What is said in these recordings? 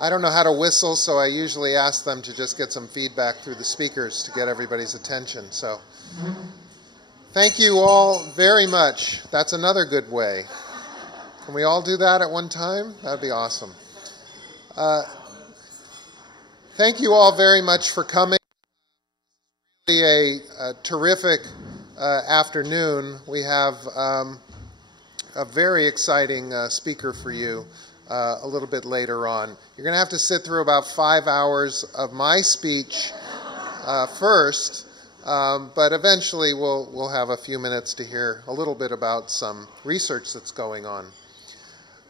I don't know how to whistle, so I usually ask them to just get some feedback through the speakers to get everybody's attention. So thank you all very much. That's another good way. Can we all do that at one time? That'd be awesome. Thank you all very much for coming. Really a terrific afternoon. We have a very exciting speaker for you a little bit later on. You're going to have to sit through about 5 hours of my speech first, but eventually we'll have a few minutes to hear a little bit about some research that's going on.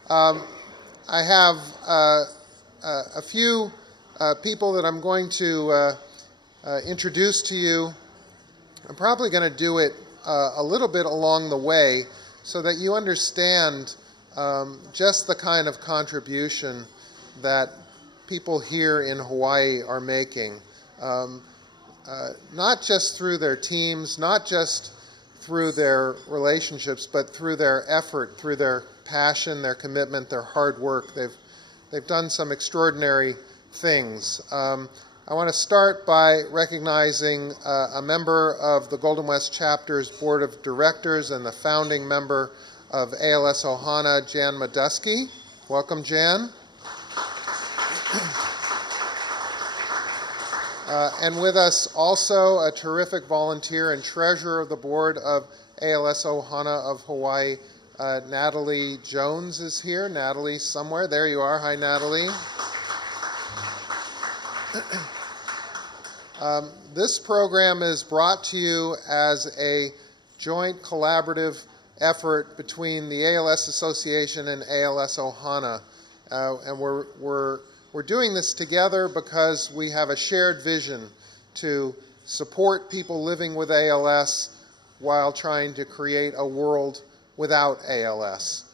I have a few people that I'm going to introduce to you. I'm probably going to do it a little bit along the way so that you understand just the kind of contribution that people here in Hawaii are making, not just through their teams, not just through their relationships, but through their effort, through their passion, their commitment, their hard work. They've done some extraordinary things. I want to start by recognizing a member of the Golden West Chapter's Board of Directors and the founding member of ALS Ohana, Jan Meduski. Welcome, Jan. And with us also a terrific volunteer and treasurer of the board of ALS Ohana of Hawaii, Natalie Jones is here. Natalie somewhere. There you are. Hi, Natalie. This program is brought to you as a joint collaborative effort between the ALS Association and ALS Ohana. And we're doing this together because we have a shared vision to support people living with ALS while trying to create a world without ALS.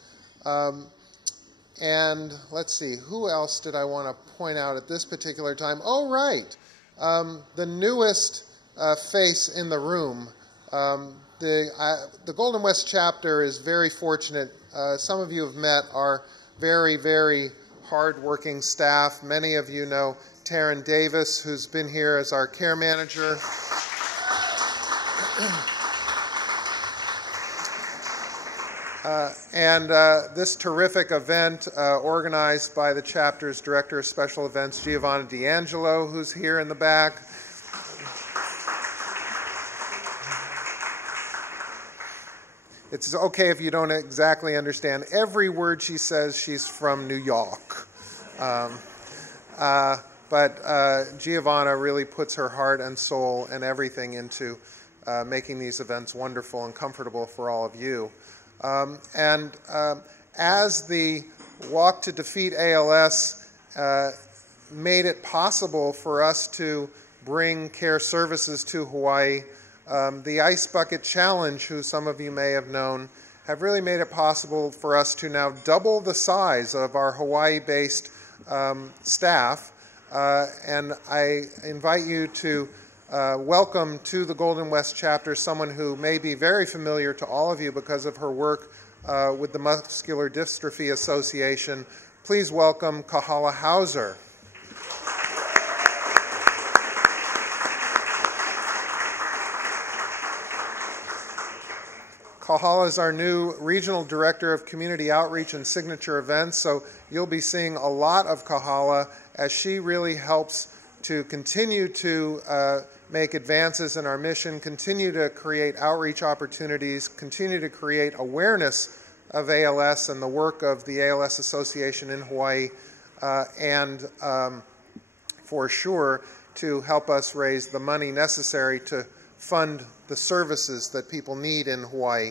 And let's see, who else did I want to point out at this particular time? Oh, right. The newest face in the room. The Golden West Chapter is very fortunate. Some of you have met our very, very hard-working staff. Many of you know Taryn Davis, who's been here as our care manager. And this terrific event organized by the chapter's Director of Special Events, Giovanna D'Angelo, who's here in the back. It's okay if you don't exactly understand every word she says. She's from New York. But Giovanna really puts her heart and soul and everything into making these events wonderful and comfortable for all of you. As the Walk to Defeat ALS made it possible for us to bring care services to Hawaii, the Ice Bucket Challenge, who some of you may have known, have really made it possible for us to now double the size of our Hawaii-based staff. And I invite you to welcome to the Golden West Chapter someone who may be very familiar to all of you because of her work with the Muscular Dystrophy Association. Please welcome Kahala Hauser. Kahala is our new Regional Director of Community Outreach and Signature Events, so you'll be seeing a lot of Kahala as she really helps to continue to make advances in our mission, continue to create outreach opportunities, continue to create awareness of ALS and the work of the ALS Association in Hawaii, and for sure to help us raise the money necessary to fund the services that people need in Hawaii.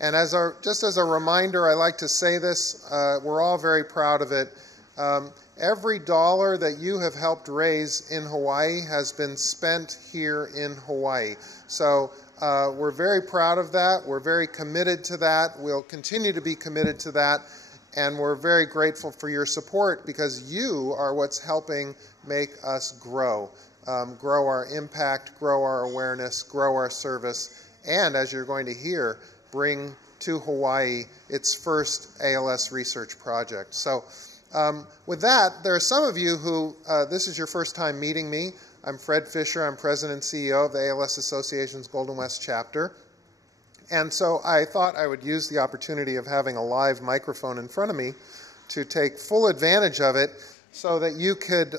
And just as a reminder, I like to say this, we're all very proud of it. Every dollar that you have helped raise in Hawaii has been spent here in Hawaii. So we're very proud of that. We're very committed to that. We'll continue to be committed to that. And we're very grateful for your support because you are what's helping make us grow. Grow our impact, grow our awareness, grow our service, and as you're going to hear, bring to Hawaii its first ALS research project. So With that, there are some of you who, this is your first time meeting me. I'm Fred Fisher. I'm President and CEO of the ALS Association's Golden West chapter. And so I thought I would use the opportunity of having a live microphone in front of me to take full advantage of it so that you could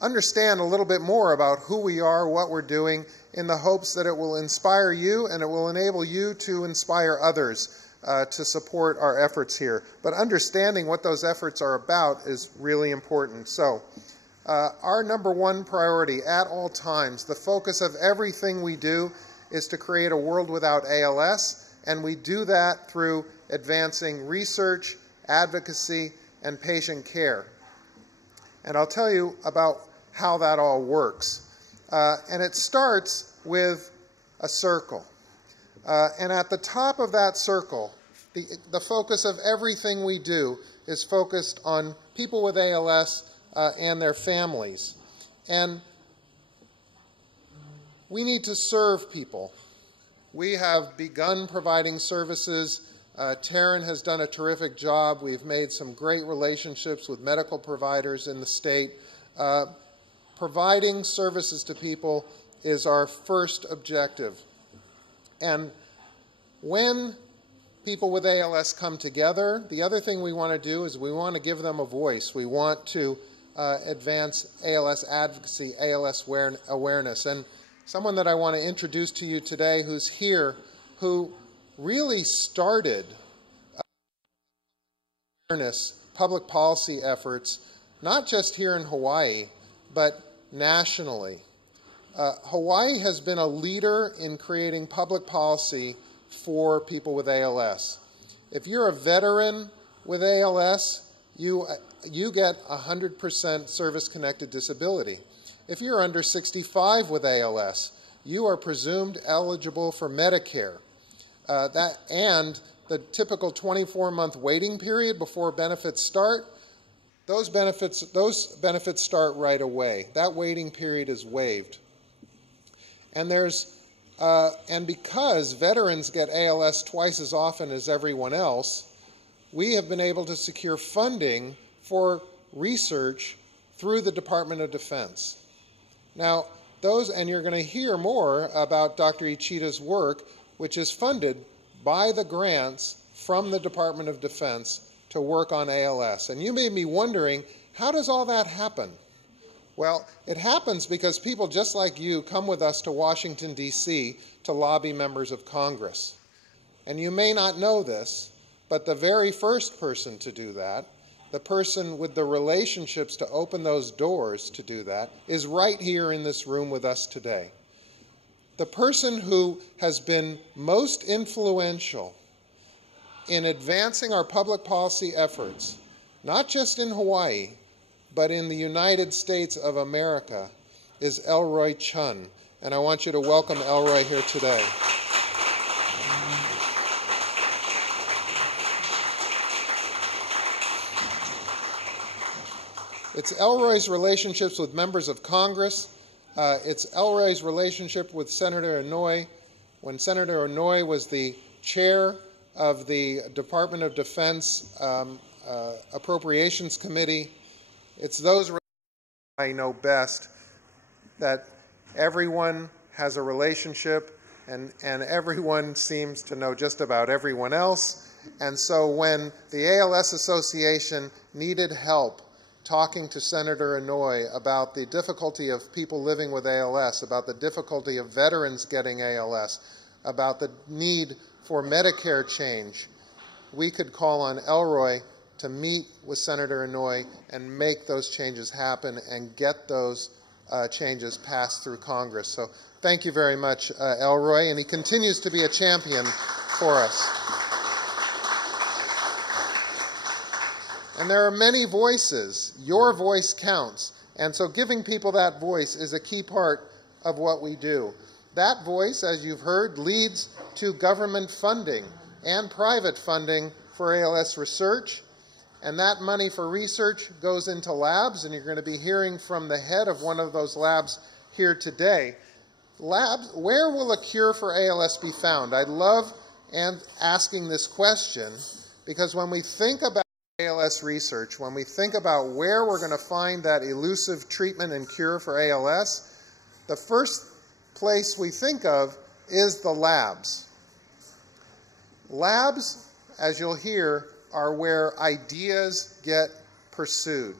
understand a little bit more about who we are, what we're doing, in the hopes that it will inspire you and it will enable you to inspire others to support our efforts here. But understanding what those efforts are about is really important. So our number one priority at all times, the focus of everything we do, is to create a world without ALS, and we do that through advancing research, advocacy, and patient care. And I'll tell you about how that all works. And it starts with a circle. And at the top of that circle, the focus of everything we do is focused on people with ALS and their families. And we need to serve people. We have begun providing services. Taryn has done a terrific job. We've made some great relationships with medical providers in the state. Providing services to people is our first objective. And when people with ALS come together, the other thing we want to do is we want to give them a voice. We want to advance ALS advocacy, ALS awareness. And someone that I want to introduce to you today who's here, who really started awareness, public policy efforts, not just here in Hawaii, but nationally. Hawaii has been a leader in creating public policy for people with ALS. If you're a veteran with ALS, you get 100% service-connected disability. If you're under 65 with ALS, you are presumed eligible for Medicare. And the typical 24-month waiting period before benefits start, those benefits start right away. That waiting period is waived. And because veterans get ALS twice as often as everyone else, we have been able to secure funding for research through the Department of Defense. Now, and you're going to hear more about Dr. Ichida's work, which is funded by the grants from the Department of Defense to work on ALS. And you may be wondering, how does all that happen? Well, it happens because people just like you come with us to Washington, D.C. to lobby members of Congress. And you may not know this, but the very first person to do that, the person with the relationships to open those doors to do that, is right here in this room with us today. The person who has been most influential in advancing our public policy efforts, not just in Hawaii, but in the United States of America, is Elroy Chun. And I want you to welcome Elroy here today. It's Elroy's relationships with members of Congress. It's Elroy's relationship with Senator Inouye. When Senator Inouye was the chair of the Department of Defense Appropriations Committee, it's those I know best, that everyone has a relationship and everyone seems to know just about everyone else. And so when the ALS Association needed help talking to Senator Inouye about the difficulty of people living with ALS, about the difficulty of veterans getting ALS, about the need for Medicare change, we could call on Elroy to meet with Senator Inouye and make those changes happen and get those changes passed through Congress. So thank you very much, Elroy, and he continues to be a champion for us. And there are many voices. Your voice counts. And so giving people that voice is a key part of what we do. That voice, as you've heard, leads to government funding and private funding for ALS research. And that money for research goes into labs, and you're going to be hearing from the head of one of those labs here today. Labs, where will a cure for ALS be found? I love asking this question, because when we think about ALS research, when we think about where we're going to find that elusive treatment and cure for ALS, the first place we think of is the labs. Labs, as you'll hear, are where ideas get pursued.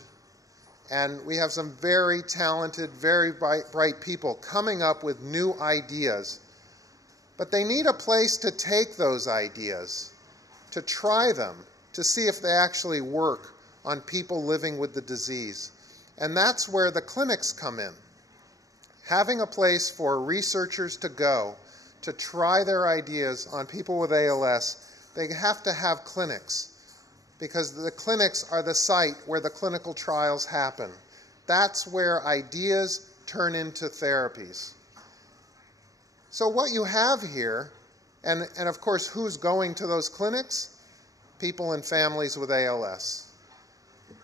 And we have some very talented, very bright people coming up with new ideas. But they need a place to take those ideas, to try them, to see if they actually work on people living with the disease. And that's where the clinics come in. Having a place for researchers to go to try their ideas on people with ALS, they have to have clinics, because the clinics are the site where the clinical trials happen. That's where ideas turn into therapies. So what you have here, and of course who's going to those clinics? People and families with ALS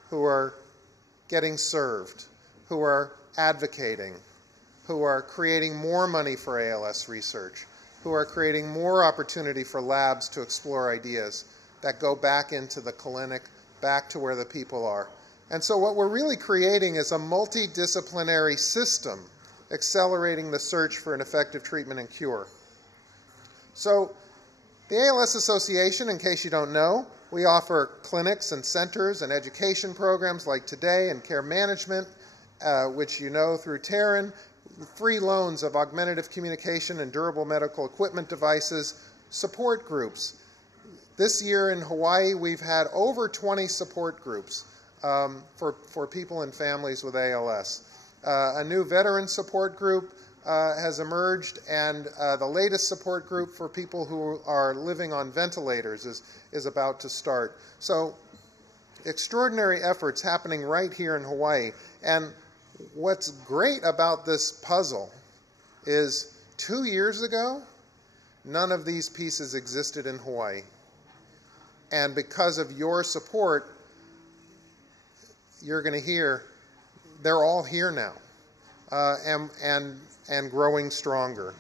who are getting served, who are advocating, who are creating more money for ALS research, who are creating more opportunity for labs to explore ideas that go back into the clinic, back to where the people are. And so what we're really creating is a multidisciplinary system accelerating the search for an effective treatment and cure. So the ALS Association, in case you don't know, we offer clinics and centers and education programs like today and care management, which you know through Taryn, free loans of augmentative communication and durable medical equipment devices, support groups. This year in Hawaii, we've had over 20 support groups for people and families with ALS. A new veteran support group has emerged, and the latest support group for people who are living on ventilators is about to start. So extraordinary efforts happening right here in Hawaii. And what's great about this puzzle is 2 years ago, none of these pieces existed in Hawaii. And because of your support, you're going to hear they're all here now, and growing stronger.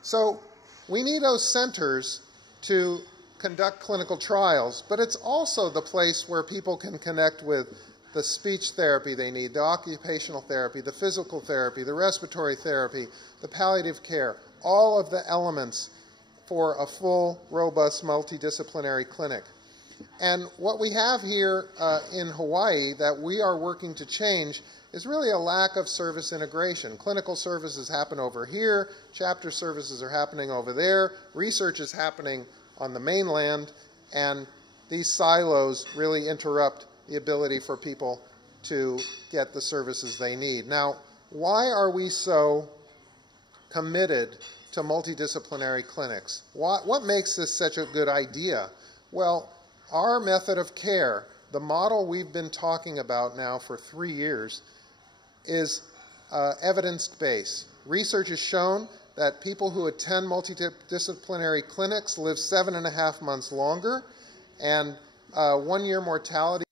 So we need those centers to conduct clinical trials, but it's also the place where people can connect with the speech therapy they need, the occupational therapy, the physical therapy, the respiratory therapy, the palliative care, all of the elements for a full, robust, multidisciplinary clinic. And what we have here in Hawaii that we are working to change is really a lack of service integration. Clinical services happen over here, chapter services are happening over there, research is happening on the mainland, and these silos really interrupt the ability for people to get the services they need. Now, why are we so committed to multidisciplinary clinics? What makes this such a good idea? Well, our method of care, the model we've been talking about now for 3 years, is evidence-based. Research has shown that people who attend multidisciplinary clinics live 7.5 months longer, and 1-year mortality.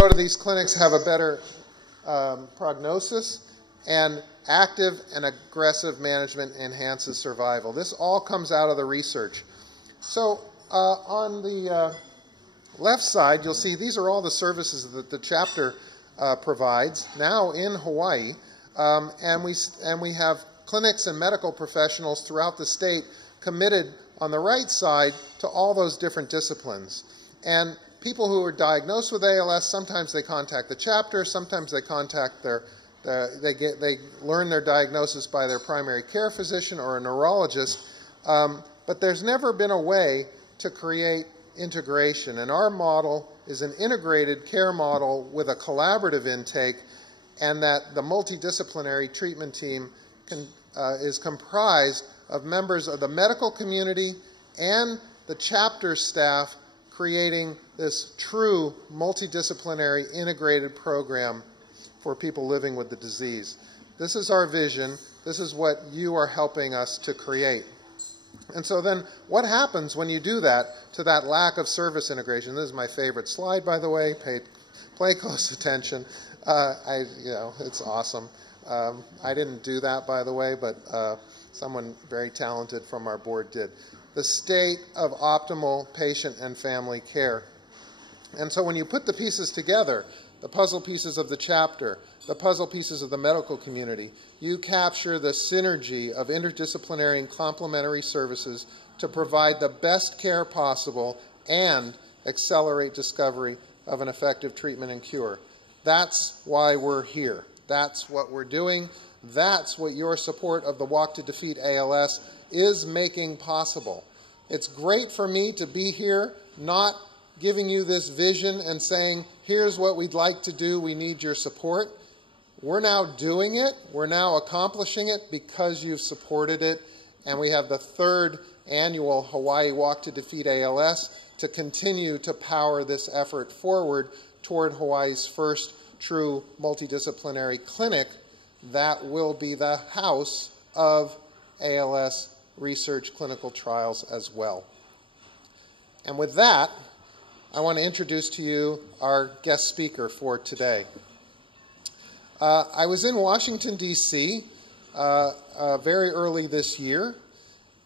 Go to these clinics have a better prognosis, and active and aggressive management enhances survival. This all comes out of the research. So on the left side, you'll see these are all the services that the chapter provides now in Hawaii, and we have clinics and medical professionals throughout the state committed on the right side to all those different disciplines. And people who are diagnosed with ALS, sometimes they contact the chapter, sometimes they contact they learn their diagnosis by their primary care physician or a neurologist, but there's never been a way to create integration. And our model is an integrated care model with a collaborative intake, and that the multidisciplinary treatment team is comprised of members of the medical community and the chapter staff creating this true multidisciplinary integrated program for people living with the disease. This is our vision. This is what you are helping us to create. And so then what happens when you do that to that lack of service integration? This is my favorite slide, by the way. Play close attention. It's awesome. I didn't do that, by the way, but someone very talented from our board did. The state of optimal patient and family care. And so when you put the pieces together, the puzzle pieces of the chapter, the puzzle pieces of the medical community, you capture the synergy of interdisciplinary and complementary services to provide the best care possible and accelerate discovery of an effective treatment and cure. That's why we're here. That's what we're doing. That's what your support of the Walk to Defeat ALS is making possible. It's great for me to be here, not giving you this vision and saying, here's what we'd like to do, we need your support. We're now doing it. We're now accomplishing it because you've supported it. And we have the 3rd annual Hawaii Walk to Defeat ALS to continue to power this effort forward toward Hawaii's first true multidisciplinary clinic that will be the house of ALS research clinical trials as well. And with that, I want to introduce to you our guest speaker for today. I was in Washington, D.C. Very early this year,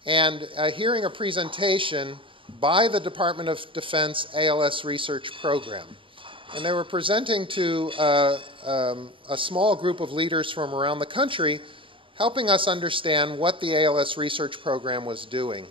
and hearing a presentation by the Department of Defense ALS Research Program. And they were presenting to a small group of leaders from around the country, helping us understand what the ALS Research Program was doing.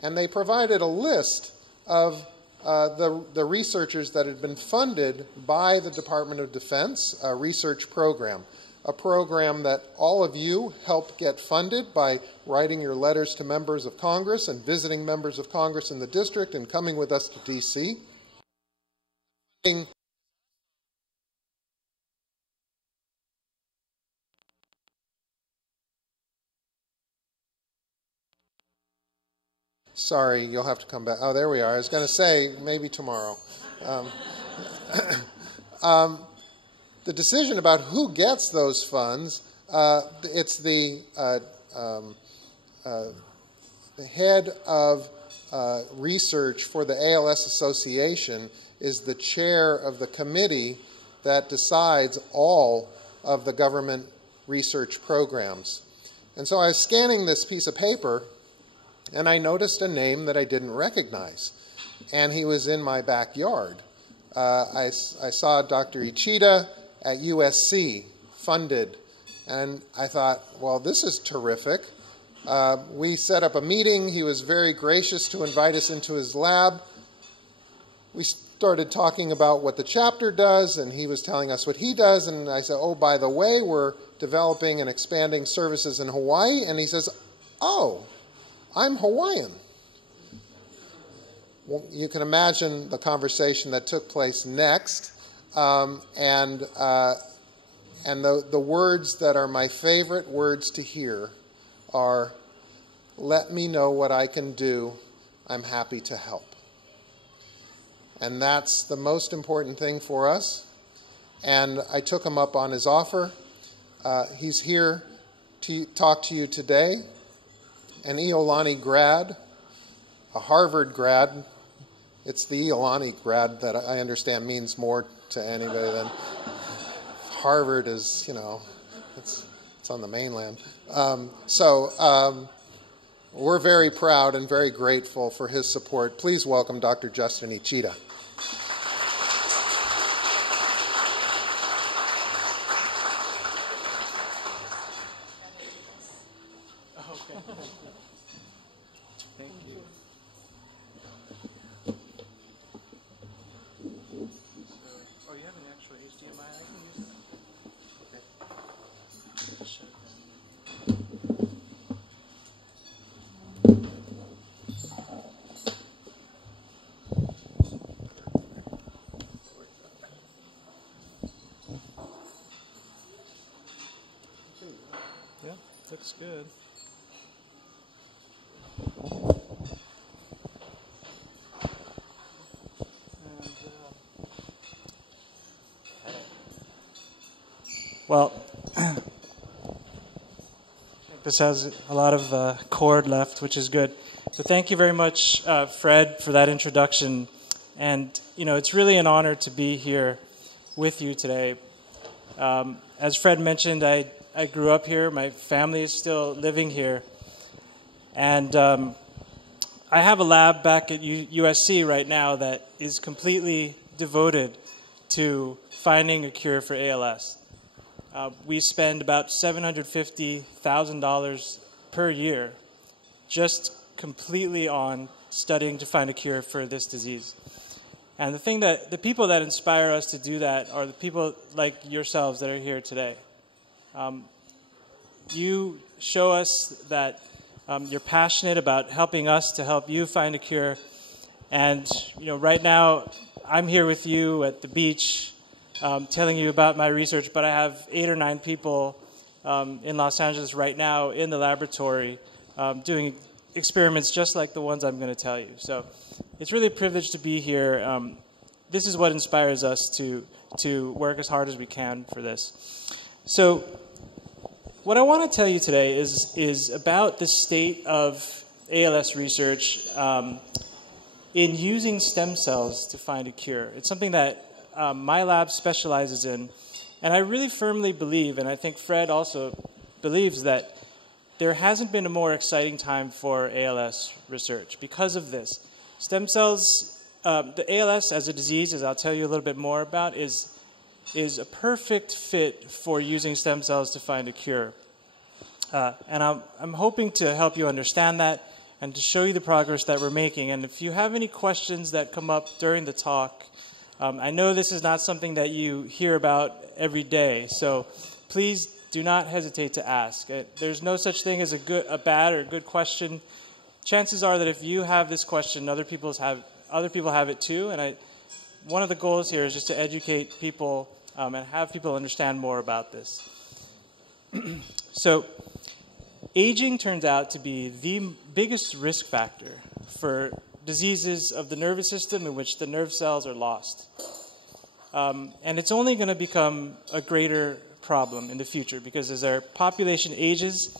And they provided a list of the researchers that had been funded by the Department of Defense research program, a program that all of you helped get funded by writing your letters to members of Congress and visiting members of Congress in the district and coming with us to D.C. Sorry, you'll have to come back. Oh, there we are. I was going to say, maybe tomorrow. The decision about who gets those funds, it's the head of research for the ALS Association is the chair of the committee that decides all of the government research programs. And so I was scanning this piece of paper, and I noticed a name that I didn't recognize. And he was in my backyard. I saw Dr. Ichida at USC, funded. And I thought, well, this is terrific. We set up a meeting. He was very gracious to invite us into his lab. We started talking about what the chapter does, and he was telling us what he does. And I said, oh, by the way, we're developing and expanding services in Hawaii. And he says, oh, I'm Hawaiian. Well, you can imagine the conversation that took place next. And the words that are my favorite words to hear are, let me know what I can do. I'm happy to help. And that's the most important thing for us. And I took him up on his offer. He's here to talk to you today. An Iolani grad, a Harvard grad. It's the Iolani grad that I understand means more to anybody than Harvard is, it's on the mainland. We're very proud and very grateful for his support. Please welcome Dr. Justin Ichida. Looks good. Well, this has a lot of cord left, which is good. So thank you very much, Fred, for that introduction. And, it's really an honor to be here with you today. As Fred mentioned, I grew up here. My family is still living here. And I have a lab back at USC right now that is completely devoted to finding a cure for ALS. We spend about $750,000 per year just completely on studying to find a cure for this disease. And the people that inspire us to do that are the people like yourselves that are here today. You show us that you're passionate about helping us to help you find a cure. And, right now I'm here with you at the beach telling you about my research, but I have 8 or 9 people in Los Angeles right now in the laboratory doing experiments just like the ones I'm going to tell you. So it's really a privilege to be here. This is what inspires us to work as hard as we can for this. So what I want to tell you today is about the state of ALS research in using stem cells to find a cure. It's something that my lab specializes in, and I really firmly believe, and I think Fred also believes, that there hasn't been a more exciting time for ALS research because of this. Stem cells, the ALS as a disease, as I'll tell you a little bit more about, is a perfect fit for using stem cells to find a cure. And I'm hoping to help you understand that and to show you the progress that we're making. And if you have any questions that come up during the talk, I know this is not something that you hear about every day, so please do not hesitate to ask. There's no such thing as a bad or good question. Chances are that if you have this question, other people have it too. And one of the goals here is just to educate people and have people understand more about this. So, aging turns out to be the biggest risk factor for diseases of the nervous system in which the nerve cells are lost. And it's only going to become a greater problem in the future because as our population ages,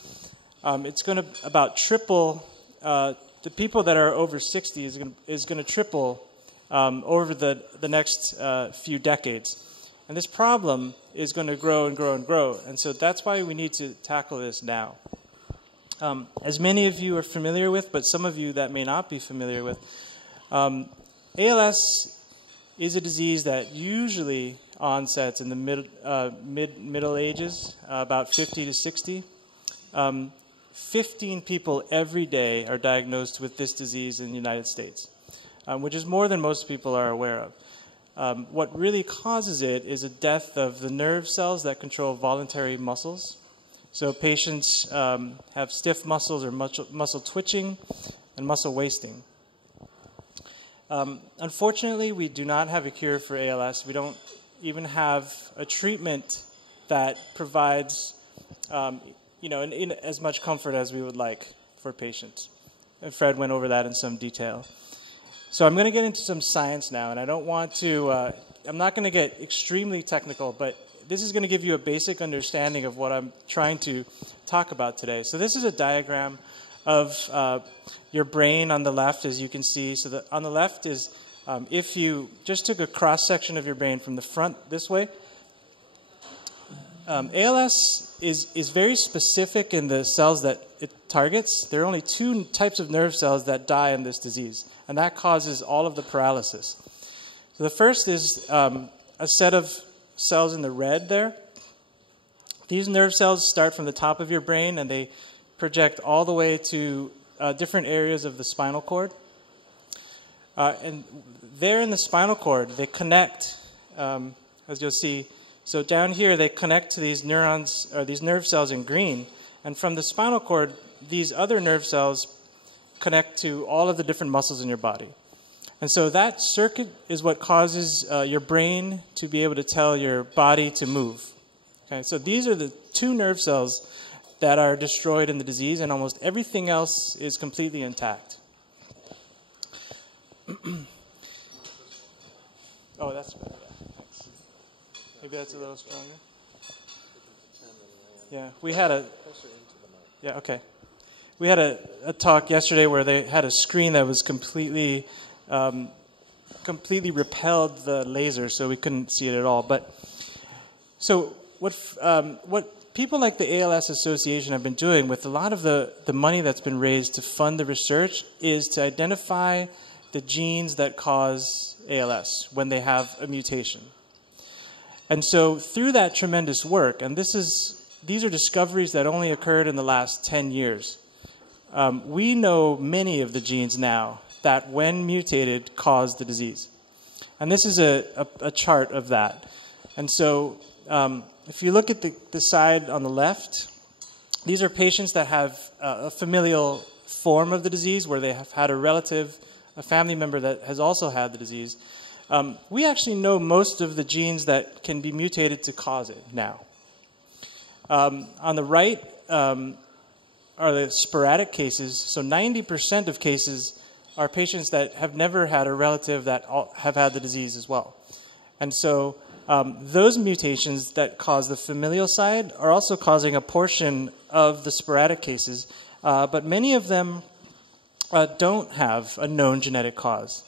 it's going to about triple. The people that are over 60 is going to triple over the next few decades. And this problem is going to grow and grow and grow. And so that's why we need to tackle this now. As many of you are familiar with, but some of you that may not be familiar with, ALS is a disease that usually onsets in the middle ages, about 50 to 60. 15 people every day are diagnosed with this disease in the United States, which is more than most people are aware of. What really causes it is a death of the nerve cells that control voluntary muscles. So patients have stiff muscles or muscle twitching and muscle wasting. Unfortunately, we do not have a cure for ALS. We don't even have a treatment that provides in as much comfort as we would like for patients. And Fred went over that in some detail. So I'm going to get into some science now, and I don't want to, I'm not going to get extremely technical, but this is going to give you a basic understanding of what I'm trying to talk about today. So this is a diagram of your brain on the left, as you can see. So on the left is if you just took a cross-section of your brain from the front this way. ALS is very specific in the cells that it targets. There are only 2 types of nerve cells that die in this disease, and that causes all of the paralysis. So the first is a set of cells in the red there. These nerve cells start from the top of your brain, and they project all the way to different areas of the spinal cord. And there in the spinal cord, they connect, as you'll see. So down here, they connect to these neurons, or these nerve cells in green. And from the spinal cord, these other nerve cells connect to all of the different muscles in your body. And so that circuit is what causes your brain to be able to tell your body to move. Okay, so these are the 2 nerve cells that are destroyed in the disease, and almost everything else is completely intact. Oh, that's better. Yeah, thanks. Maybe that's a little stronger. Yeah, we had a... Yeah, okay. We had a talk yesterday where they had a screen that was completely repelled the laser, so we couldn't see it at all. But so what people like the ALS Association have been doing with a lot of the money that's been raised to fund the research is to identify the genes that cause ALS when they have a mutation. And so through that tremendous work, and these are discoveries that only occurred in the last 10 years, we know many of the genes now that, when mutated, cause the disease. And this is a chart of that. And so if you look at the side on the left, these are patients that have a familial form of the disease where they have had a relative, a family member that has also had the disease. We actually know most of the genes that can be mutated to cause it now. On the right are the sporadic cases. So 90% of cases are patients that have never had a relative that have had the disease as well. And so those mutations that cause the familial side are also causing a portion of the sporadic cases, but many of them don't have a known genetic cause.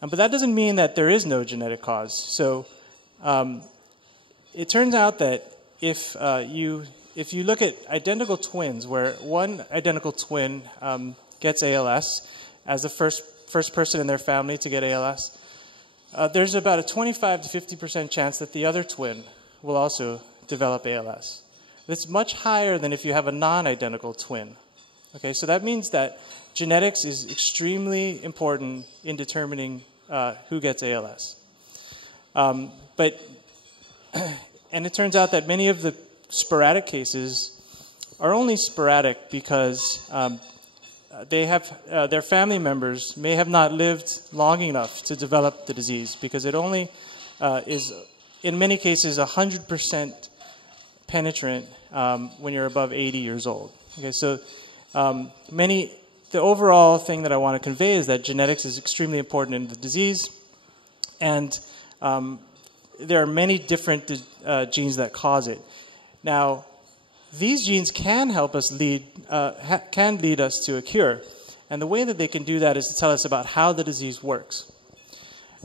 But that doesn't mean that there is no genetic cause. So it turns out that if you look at identical twins, where one identical twin gets ALS as the first person in their family to get ALS, there's about a 25 to 50% chance that the other twin will also develop ALS. It's much higher than if you have a non-identical twin. Okay, so that means that genetics is extremely important in determining who gets ALS. And it turns out that many of the sporadic cases are only sporadic because they have their family members may have not lived long enough to develop the disease, because it only is, in many cases, 100% penetrant when you're above 80 years old. Okay, so the overall thing that I want to convey is that genetics is extremely important in the disease, and there are many different genes that cause it. Now, these genes can help us lead us to a cure, and the way that they can do that is to tell us about how the disease works.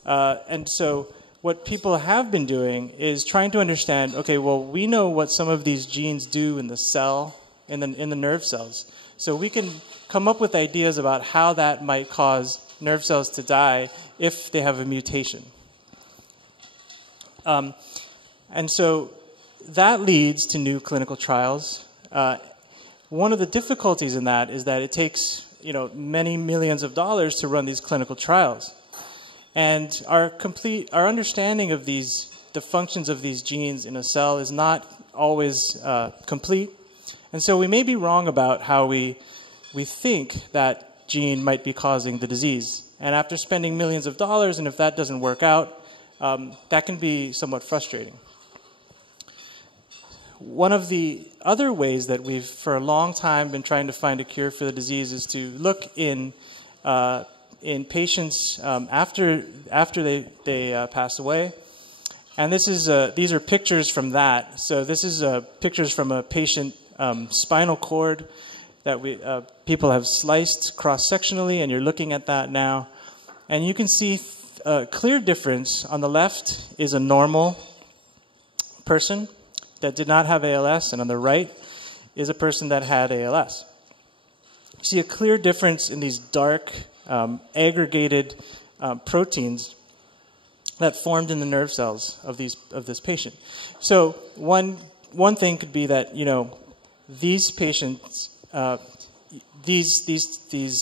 And so what people have been doing is trying to understand, okay, well, we know what some of these genes do in the cell, in the nerve cells. So we can come up with ideas about how that might cause nerve cells to die if they have a mutation. And so that leads to new clinical trials. One of the difficulties in that is that it takes many millions of dollars to run these clinical trials. And our understanding of the functions of these genes in a cell is not always complete. And so we may be wrong about how we think that gene might be causing the disease. And after spending millions of dollars, and if that doesn't work out, that can be somewhat frustrating. One of the other ways that we've, for a long time, been trying to find a cure for the disease is to look in patients after they pass away. And these are pictures from that. So this is pictures from a patient spinal cord that people have sliced cross-sectionally, and you're looking at that now. And you can see a clear difference. On the left is a normal person that did not have ALS, and on the right is a person that had ALS. You see a clear difference in these dark, aggregated proteins that formed in the nerve cells of this patient. So one thing could be that these patients, these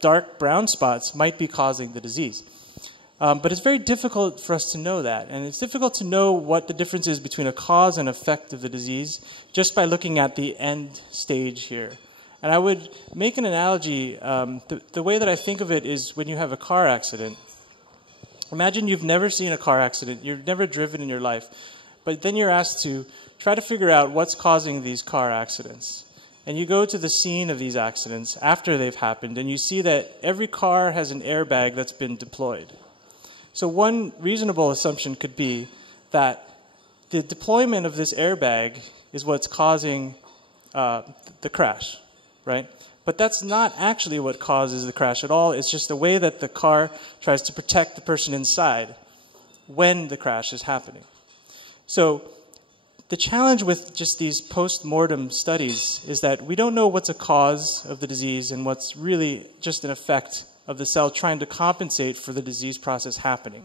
dark brown spots might be causing the disease. But it's very difficult for us to know that. And it's difficult to know what the difference is between a cause and effect of the disease just by looking at the end stage here. And I would make an analogy. The way that I think of it is when you have a car accident. Imagine you've never seen a car accident. You've never driven in your life. But then you're asked to try to figure out what's causing these car accidents. And you go to the scene of these accidents after they've happened, and you see that every car has an airbag that's been deployed. So one reasonable assumption could be that the deployment of this airbag is what's causing the crash, right? But that's not actually what causes the crash at all. It's just the way that the car tries to protect the person inside when the crash is happening. So the challenge with just these post-mortem studies is that we don't know what's a cause of the disease and what's really just an effect of the cell trying to compensate for the disease process happening.